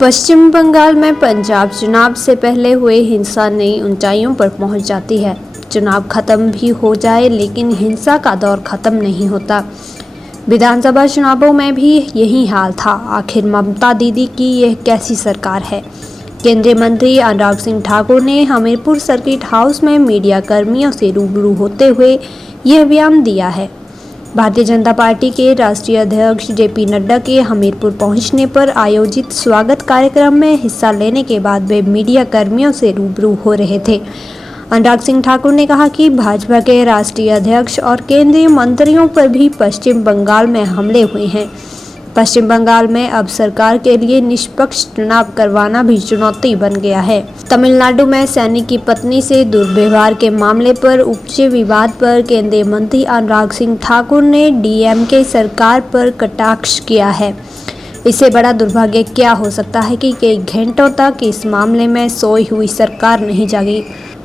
पश्चिम बंगाल में पंजाब चुनाव से पहले हुए हिंसा नई ऊंचाइयों पर पहुंच जाती है। चुनाव खत्म भी हो जाए लेकिन हिंसा का दौर खत्म नहीं होता। विधानसभा चुनावों में भी यही हाल था। आखिर ममता दीदी की यह कैसी सरकार है। केंद्रीय मंत्री अनुराग सिंह ठाकुर ने हमीरपुर सर्किट हाउस में मीडिया कर्मियों से रूबरू होते हुए यह बयान दिया है। भारतीय जनता पार्टी के राष्ट्रीय अध्यक्ष जेपी नड्डा के हमीरपुर पहुंचने पर आयोजित स्वागत कार्यक्रम में हिस्सा लेने के बाद वे मीडिया कर्मियों से रूबरू हो रहे थे। अनुराग सिंह ठाकुर ने कहा कि भाजपा के राष्ट्रीय अध्यक्ष और केंद्रीय मंत्रियों पर भी पश्चिम बंगाल में हमले हुए हैं। पश्चिम बंगाल में अब सरकार के लिए निष्पक्ष चुनाव करवाना भी चुनौती बन गया है। तमिलनाडु में सैनिक की पत्नी से दुर्व्यवहार के मामले पर उपजे विवाद पर केंद्रीय मंत्री अनुराग सिंह ठाकुर ने डीएमके सरकार पर कटाक्ष किया है। इससे बड़ा दुर्भाग्य क्या हो सकता है कि कई घंटों तक इस मामले में सोई हुई सरकार नहीं जागी।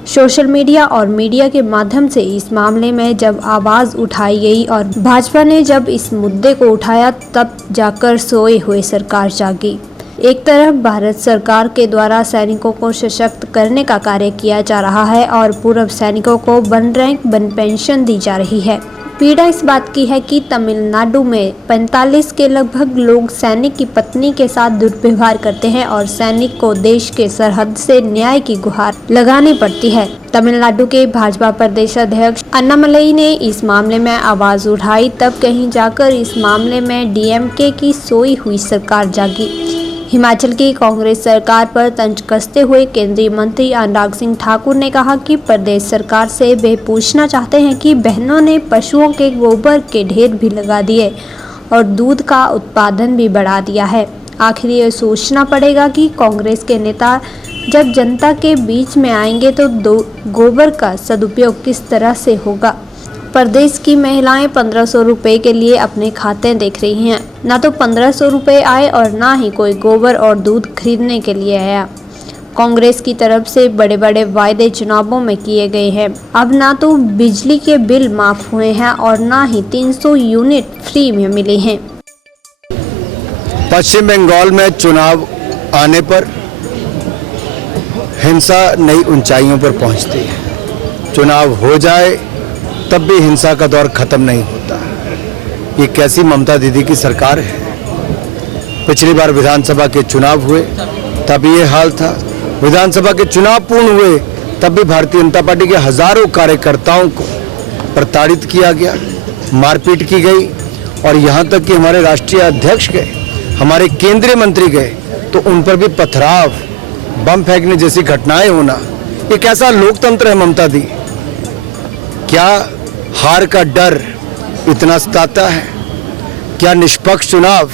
सोशल मीडिया और मीडिया के माध्यम से इस मामले में जब आवाज़ उठाई गई और भाजपा ने जब इस मुद्दे को उठाया तब जाकर सोए हुए सरकार जागी। एक तरफ भारत सरकार के द्वारा सैनिकों को सशक्त करने का कार्य किया जा रहा है और पूर्व सैनिकों को वन रैंक वन पेंशन दी जा रही है। पीड़ा इस बात की है कि तमिलनाडु में 45 के लगभग लोग सैनिक की पत्नी के साथ दुर्व्यवहार करते हैं और सैनिक को देश के सरहद से न्याय की गुहार लगानी पड़ती है। तमिलनाडु के भाजपा प्रदेश अध्यक्ष अन्नामलई ने इस मामले में आवाज उठाई, तब कहीं जाकर इस मामले में डीएमके की सोई हुई सरकार जागी। हिमाचल की कांग्रेस सरकार पर तंज कसते हुए केंद्रीय मंत्री अनुराग सिंह ठाकुर ने कहा कि प्रदेश सरकार से वे पूछना चाहते हैं कि बहनों ने पशुओं के गोबर के ढेर भी लगा दिए और दूध का उत्पादन भी बढ़ा दिया है। आखिर ये सोचना पड़ेगा कि कांग्रेस के नेता जब जनता के बीच में आएंगे तो गोबर का सदुपयोग किस तरह से होगा। प्रदेश की महिलाएं 1500 रुपये के लिए अपने खाते देख रही हैं। ना तो 1500 रुपये आए और ना ही कोई गोबर और दूध खरीदने के लिए आया। कांग्रेस की तरफ से बड़े बड़े वायदे चुनावों में किए गए हैं। अब ना तो बिजली के बिल माफ हुए हैं और ना ही 300 यूनिट फ्री में मिले हैं। पश्चिम बंगाल में चुनाव आने पर हिंसा नई ऊंचाइयों पर पहुंचती है। चुनाव हो जाए तब भी हिंसा का दौर खत्म नहीं होता। ये कैसी ममता दीदी की सरकार है। पिछली बार विधानसभा के चुनाव हुए तब ये हाल था। विधानसभा के चुनाव पूर्ण हुए तब भी भारतीय जनता पार्टी के हजारों कार्यकर्ताओं को प्रताड़ित किया गया, मारपीट की गई और यहाँ तक कि हमारे राष्ट्रीय अध्यक्ष गए, हमारे केंद्रीय मंत्री गए तो उन पर भी पथराव, बम फेंकने जैसी घटनाएं होना। ये कैसा लोकतंत्र है ममता दी। क्या हार का डर इतना सताता है? क्या निष्पक्ष चुनाव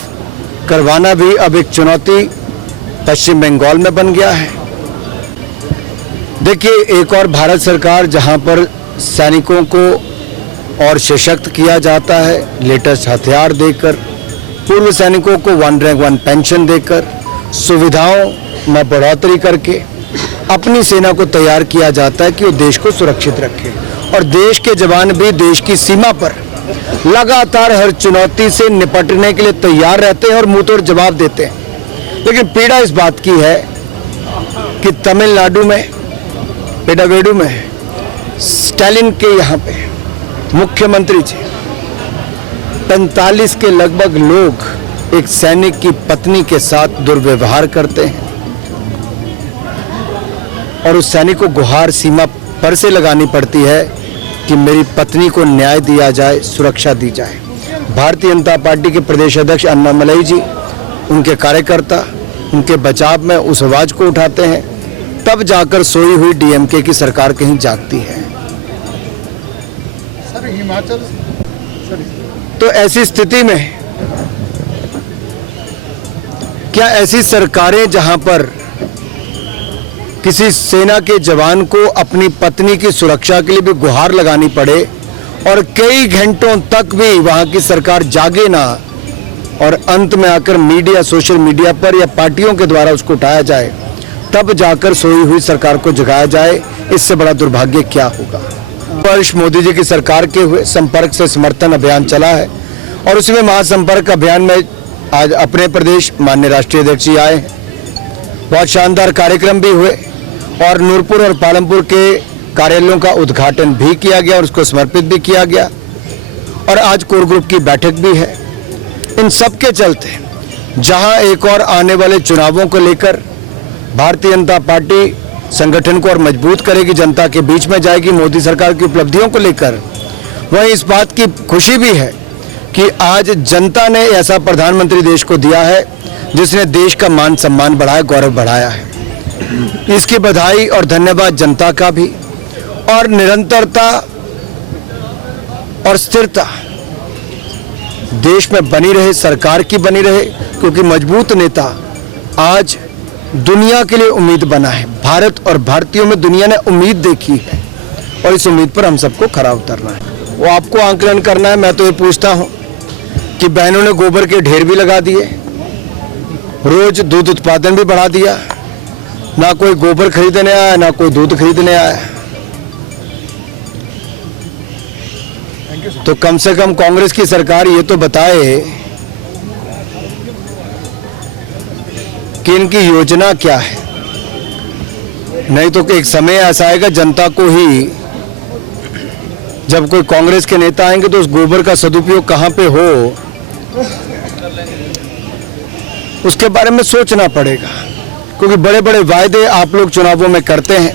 करवाना भी अब एक चुनौती पश्चिम बंगाल में बन गया है? देखिए, एक और भारत सरकार जहां पर सैनिकों को और सशक्त किया जाता है, लेटेस्ट हथियार देकर, पूर्व सैनिकों को वन रैंक वन पेंशन देकर, सुविधाओं में बढ़ोतरी करके अपनी सेना को तैयार किया जाता है कि वो देश को सुरक्षित रखे। और देश के जवान भी देश की सीमा पर लगातार हर चुनौती से निपटने के लिए तैयार रहते हैं और मुंह तोड़ जवाब देते हैं। लेकिन पीड़ा इस बात की है कि तमिलनाडु में पेडागेडु में स्टालिन के यहाँ पे मुख्यमंत्री जी 45 के लगभग लोग एक सैनिक की पत्नी के साथ दुर्व्यवहार करते हैं और उस सैनिक को गुहार सीमा पर से लगानी पड़ती है कि मेरी पत्नी को न्याय दिया जाए, सुरक्षा दी जाए। भारतीय जनता पार्टी के प्रदेश अध्यक्ष अन्नामलई जी, उनके कार्यकर्ता उनके बचाव में उस आवाज को उठाते हैं, तब जाकर सोई हुई डीएमके की सरकार कहीं जागती है। सर, हिमाचल तो ऐसी स्थिति में क्या ऐसी सरकारें जहां पर किसी सेना के जवान को अपनी पत्नी की सुरक्षा के लिए भी गुहार लगानी पड़े और कई घंटों तक भी वहां की सरकार जागे ना और अंत में आकर मीडिया, सोशल मीडिया पर या पार्टियों के द्वारा उसको उठाया जाए, तब जाकर सोई हुई सरकार को जगाया जाए, इससे बड़ा दुर्भाग्य क्या होगा। वर्ष मोदी जी की सरकार के हुए संपर्क से समर्थन अभियान चला है और उसमें महासंपर्क अभियान में आज अपने प्रदेश माननीय राष्ट्रीय अध्यक्ष जी आए हैं, बहुत शानदार कार्यक्रम भी हुए और नूरपुर और पालमपुर के कार्यालयों का उद्घाटन भी किया गया और उसको समर्पित भी किया गया और आज कोर ग्रुप की बैठक भी है। इन सब के चलते जहां एक और आने वाले चुनावों को लेकर भारतीय जनता पार्टी संगठन को और मजबूत करेगी, जनता के बीच में जाएगी मोदी सरकार की उपलब्धियों को लेकर, वहीं इस बात की खुशी भी है कि आज जनता ने ऐसा प्रधानमंत्री देश को दिया है जिसने देश का मान सम्मान बढ़ाया, गौरव बढ़ाया है। इसकी बधाई और धन्यवाद जनता का भी। और निरंतरता और स्थिरता देश में बनी रहे, सरकार की बनी रहे, क्योंकि मजबूत नेता आज दुनिया के लिए उम्मीद बना है। भारत और भारतीयों में दुनिया ने उम्मीद देखी है और इस उम्मीद पर हम सबको खरा उतरना है। वो आपको आंकलन करना है। मैं तो ये पूछता हूं कि बहनों ने गोबर के ढेर भी लगा दिए, रोज दूध उत्पादन भी बढ़ा दिया, ना कोई गोबर खरीदने आया ना कोई दूध खरीदने आया। तो कम से कम कांग्रेस की सरकार ये तो बताए कि इनकी योजना क्या है, नहीं तो एक समय ऐसा आएगा जनता को ही, जब कोई कांग्रेस के नेता आएंगे तो उस गोबर का सदुपयोग कहां पे हो उसके बारे में सोचना पड़ेगा, क्योंकि बड़े बड़े वायदे आप लोग चुनावों में करते हैं।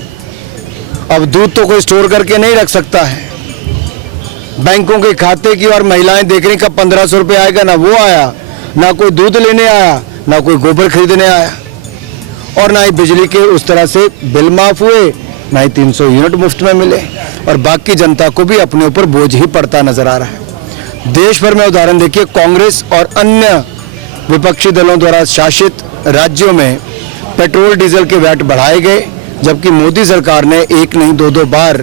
अब दूध तो कोई स्टोर करके नहीं रख सकता है, बैंकों के खाते की और महिलाएं देख रही कब 1500 रुपये आएगा, ना वो आया, ना कोई दूध लेने आया, ना कोई गोबर खरीदने आया, और ना ही बिजली के उस तरह से बिल माफ हुए, ना ही 300 यूनिट मुफ्त में मिले, और बाकी जनता को भी अपने ऊपर बोझ ही पड़ता नजर आ रहा है। देश भर में उदाहरण देखिए, कांग्रेस और अन्य विपक्षी दलों द्वारा शासित राज्यों में पेट्रोल डीजल के वैट बढ़ाए गए, जबकि मोदी सरकार ने एक नहीं दो बार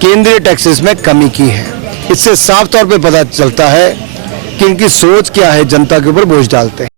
केंद्रीय टैक्सेस में कमी की है। इससे साफ तौर पे पता चलता है कि इनकी सोच क्या है, जनता के ऊपर बोझ डालते हैं।